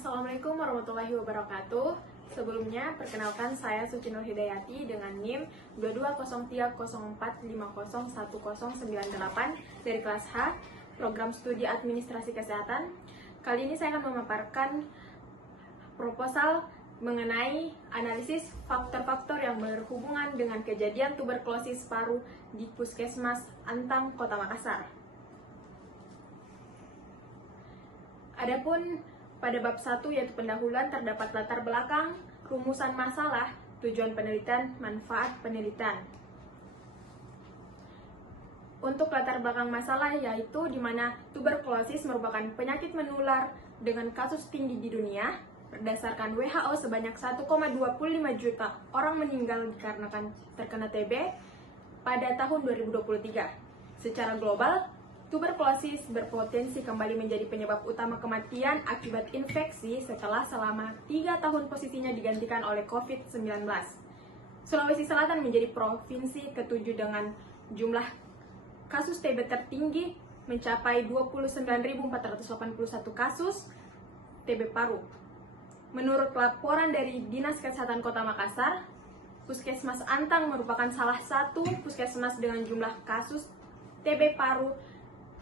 Assalamualaikum warahmatullahi wabarakatuh. Sebelumnya, perkenalkan saya Suci Nur Hidayati dengan NIM 220304501098 dari kelas H, Program Studi Administrasi Kesehatan. Kali ini saya akan memaparkan proposal mengenai analisis faktor-faktor yang berhubungan dengan kejadian tuberkulosis paru di Puskesmas Antang, Kota Makassar. Adapun pada bab 1 yaitu pendahuluan terdapat latar belakang, rumusan masalah, tujuan penelitian, manfaat penelitian. Untuk latar belakang masalah yaitu di mana tuberkulosis merupakan penyakit menular dengan kasus tinggi di dunia. Berdasarkan WHO sebanyak 1,25 juta orang meninggal dikarenakan terkena TB pada tahun 2023. Secara global, tuberkulosis berpotensi kembali menjadi penyebab utama kematian akibat infeksi setelah selama 3 tahun posisinya digantikan oleh COVID-19. Sulawesi Selatan menjadi provinsi ke-7 dengan jumlah kasus TB tertinggi mencapai 29.481 kasus TB paru. Menurut laporan dari Dinas Kesehatan Kota Makassar, Puskesmas Antang merupakan salah satu puskesmas dengan jumlah kasus TB paru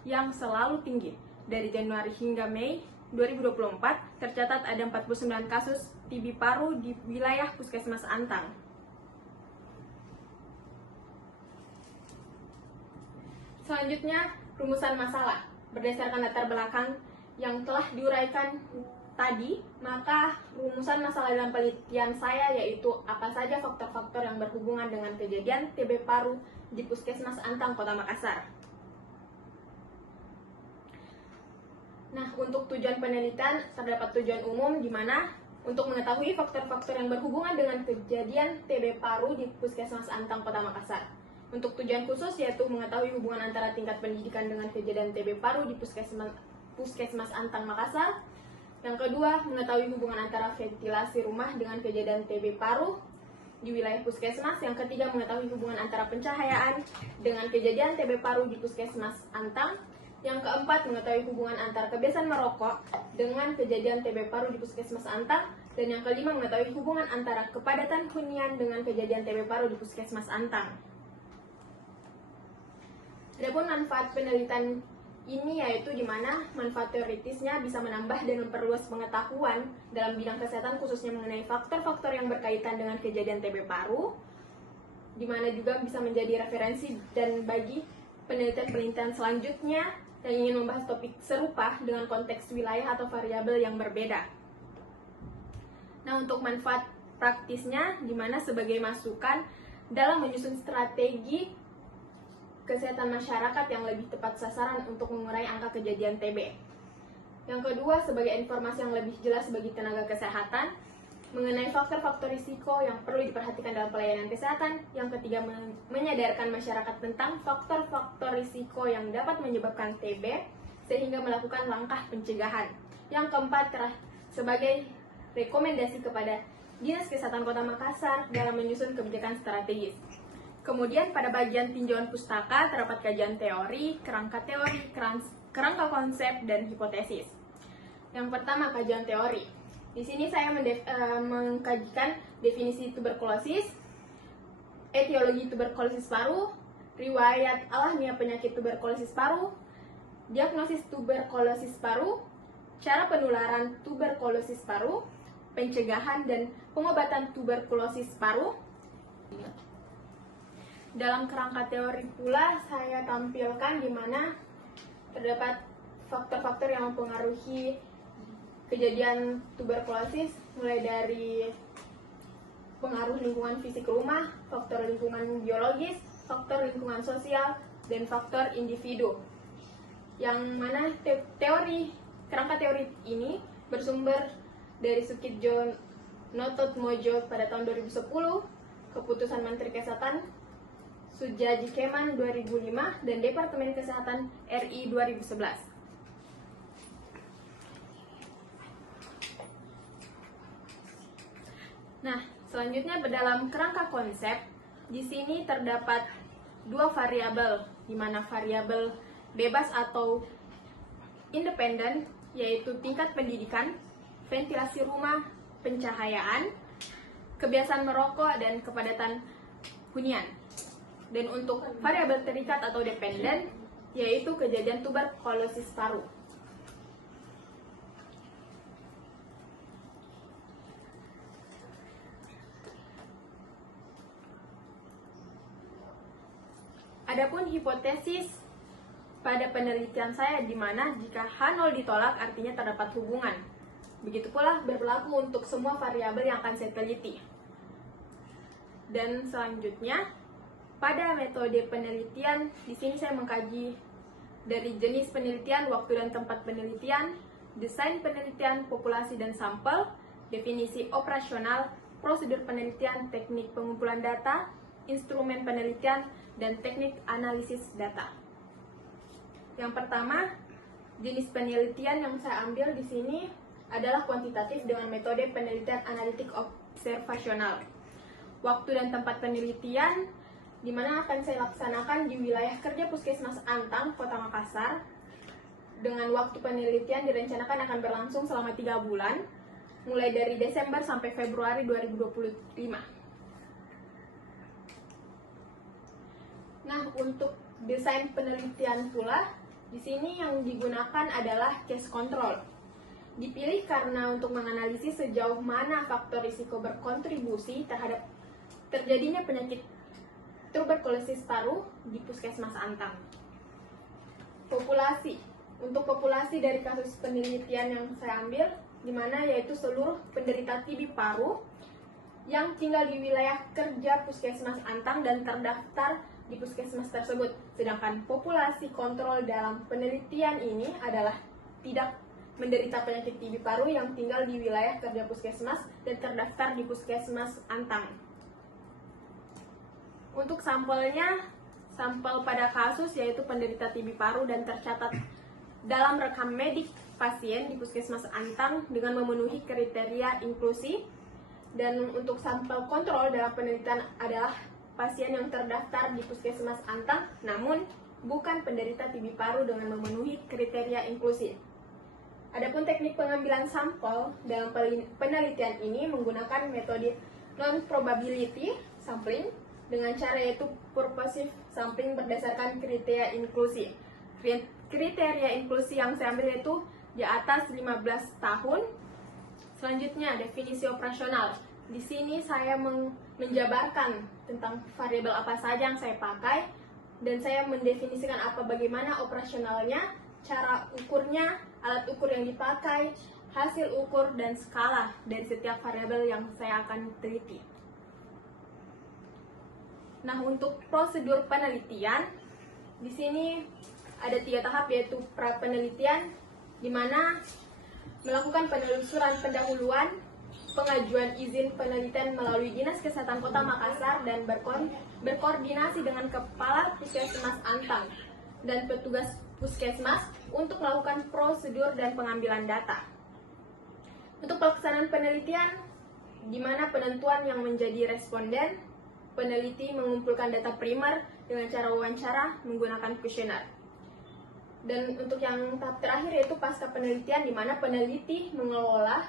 yang selalu tinggi. Dari Januari hingga Mei 2024, tercatat ada 49 kasus TB paru di wilayah Puskesmas Antang. Selanjutnya, rumusan masalah. Berdasarkan latar belakang yang telah diuraikan tadi, maka rumusan masalah dalam penelitian saya yaitu apa saja faktor-faktor yang berhubungan dengan kejadian TB paru di Puskesmas Antang, Kota Makassar. Nah, untuk tujuan penelitian terdapat tujuan umum di mana untuk mengetahui faktor-faktor yang berhubungan dengan kejadian TB paru di Puskesmas Antang, Kota Makassar. Untuk tujuan khusus yaitu mengetahui hubungan antara tingkat pendidikan dengan kejadian TB paru di Puskesmas Antang, Makassar. Yang kedua, mengetahui hubungan antara ventilasi rumah dengan kejadian TB paru di wilayah puskesmas. Yang ketiga, mengetahui hubungan antara pencahayaan dengan kejadian TB paru di Puskesmas Antang. Yang keempat, mengetahui hubungan antara kebiasaan merokok dengan kejadian TB paru di Puskesmas Antang. Dan yang kelima, mengetahui hubungan antara kepadatan hunian dengan kejadian TB paru di Puskesmas Antang. Adapun manfaat penelitian ini yaitu di mana manfaat teoritisnya bisa menambah dan memperluas pengetahuan dalam bidang kesehatan khususnya mengenai faktor-faktor yang berkaitan dengan kejadian TB paru, di mana juga bisa menjadi referensi dan bagi penelitian-penelitian selanjutnya yang ingin membahas topik serupa dengan konteks wilayah atau variabel yang berbeda. Nah, untuk manfaat praktisnya di mana sebagai masukan dalam menyusun strategi kesehatan masyarakat yang lebih tepat sasaran untuk mengurai angka kejadian TB. Yang kedua, sebagai informasi yang lebih jelas bagi tenaga kesehatan mengenai faktor-faktor risiko yang perlu diperhatikan dalam pelayanan kesehatan. Yang ketiga, menyadarkan masyarakat tentang faktor-faktor risiko yang dapat menyebabkan TB sehingga melakukan langkah pencegahan. Yang keempat, sebagai rekomendasi kepada Dinas Kesehatan Kota Makassar dalam menyusun kebijakan strategis. Kemudian pada bagian tinjauan pustaka terdapat kajian teori, kerangka konsep, dan hipotesis. Yang pertama, kajian teori. Di sini saya mengkajikan definisi tuberkulosis, etiologi tuberkulosis paru, riwayat alamiah penyakit tuberkulosis paru, diagnosis tuberkulosis paru, cara penularan tuberkulosis paru, pencegahan dan pengobatan tuberkulosis paru. Dalam kerangka teori pula saya tampilkan di mana terdapat faktor-faktor yang mempengaruhi kejadian tuberkulosis, mulai dari pengaruh lingkungan fisik rumah, faktor lingkungan biologis, faktor lingkungan sosial, dan faktor individu. Yang mana kerangka teori ini bersumber dari Sukidjo Nototmojo pada tahun 2010, Keputusan Menteri Kesehatan Sujaji Keman 2005, dan Departemen Kesehatan RI 2011. Nah, selanjutnya dalam kerangka konsep, di sini terdapat dua variabel, di mana variabel bebas atau independen, yaitu tingkat pendidikan. ventilasi rumah, pencahayaan, kebiasaan merokok, dan kepadatan hunian. Dan untuk variabel terikat atau dependen, yaitu kejadian tuberkulosis paru. Adapun hipotesis pada penelitian saya di mana jika H0 ditolak artinya terdapat hubungan. Begitu pula berlaku untuk semua variabel yang akan saya teliti. Dan selanjutnya, pada metode penelitian, di sini saya mengkaji dari jenis penelitian, waktu dan tempat penelitian, desain penelitian, populasi dan sampel, definisi operasional, prosedur penelitian, teknik pengumpulan data, instrumen penelitian, dan teknik analisis data. Yang pertama, jenis penelitian yang saya ambil di sini adalah kuantitatif dengan metode penelitian analitik observasional. Waktu dan tempat penelitian di mana akan saya laksanakan di wilayah kerja Puskesmas Antang, Kota Makassar. Dengan waktu penelitian direncanakan akan berlangsung selama 3 bulan, mulai dari Desember sampai Februari 2025. Nah, untuk desain penelitian pula, di sini yang digunakan adalah case control. Dipilih karena untuk menganalisis sejauh mana faktor risiko berkontribusi terhadap terjadinya penyakit tuberkulosis paru di Puskesmas Antang. Populasi. Untuk populasi dari kasus penelitian yang saya ambil, di mana yaitu seluruh penderita TB paru yang tinggal di wilayah kerja Puskesmas Antang dan terdaftar di puskesmas tersebut. Sedangkan populasi kontrol dalam penelitian ini adalah tidak menderita penyakit TB paru yang tinggal di wilayah kerja puskesmas dan terdaftar di Puskesmas Antang. Untuk sampelnya, sampel pada kasus yaitu penderita TB paru dan tercatat dalam rekam medik pasien di Puskesmas Antang dengan memenuhi kriteria inklusi. Dan untuk sampel kontrol dalam penelitian adalah pasien yang terdaftar di Puskesmas Antang, namun bukan penderita TB paru dengan memenuhi kriteria inklusi. Adapun teknik pengambilan sampel dalam penelitian ini menggunakan metode non-probability sampling dengan cara yaitu purposive sampling berdasarkan kriteria inklusi. Kriteria inklusi yang saya ambil yaitu di atas 15 tahun. Selanjutnya, definisi operasional. Di sini saya menjabarkan tentang variabel apa saja yang saya pakai dan saya mendefinisikan bagaimana operasionalnya, cara ukurnya, alat ukur yang dipakai, hasil ukur dan skala dari setiap variabel yang saya akan teliti. Nah, untuk prosedur penelitian di sini ada 3 tahap yaitu pra penelitian, di mana melakukan penelusuran pendahuluan, pengajuan izin penelitian melalui Dinas Kesehatan Kota Makassar dan berkoordinasi dengan Kepala Puskesmas Antang dan petugas Puskesmas untuk melakukan prosedur dan pengambilan data. Untuk pelaksanaan penelitian, di mana penentuan yang menjadi responden, peneliti mengumpulkan data primer dengan cara wawancara menggunakan kuesioner. Dan untuk yang tahap terakhir yaitu pasca penelitian, di mana peneliti mengelola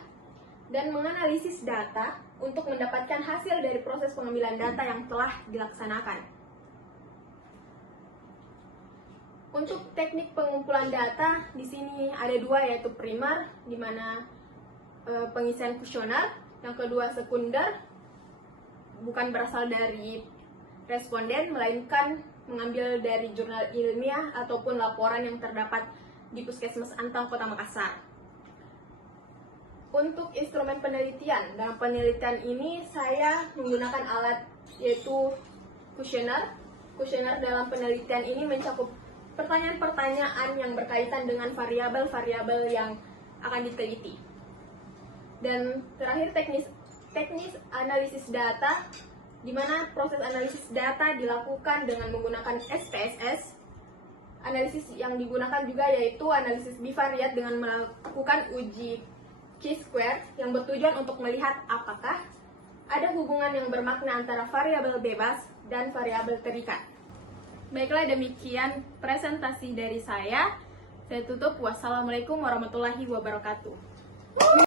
dan menganalisis data untuk mendapatkan hasil dari proses pengambilan data yang telah dilaksanakan. Untuk teknik pengumpulan data di sini ada 2 yaitu primer di mana pengisian kuesioner, yang kedua sekunder bukan berasal dari responden melainkan mengambil dari jurnal ilmiah ataupun laporan yang terdapat di Puskesmas Antang Kota Makassar. Untuk instrumen penelitian, dalam penelitian ini saya menggunakan alat yaitu kuesioner. Kuesioner dalam penelitian ini mencakup pertanyaan-pertanyaan yang berkaitan dengan variabel-variabel yang akan diteliti. Dan terakhir teknis analisis data, di mana proses analisis data dilakukan dengan menggunakan SPSS. Analisis yang digunakan juga yaitu analisis bivariat dengan melakukan uji Chi-square yang bertujuan untuk melihat apakah ada hubungan yang bermakna antara variabel bebas dan variabel terikat. Baiklah, demikian presentasi dari saya. Saya tutup. Wassalamualaikum warahmatullahi wabarakatuh.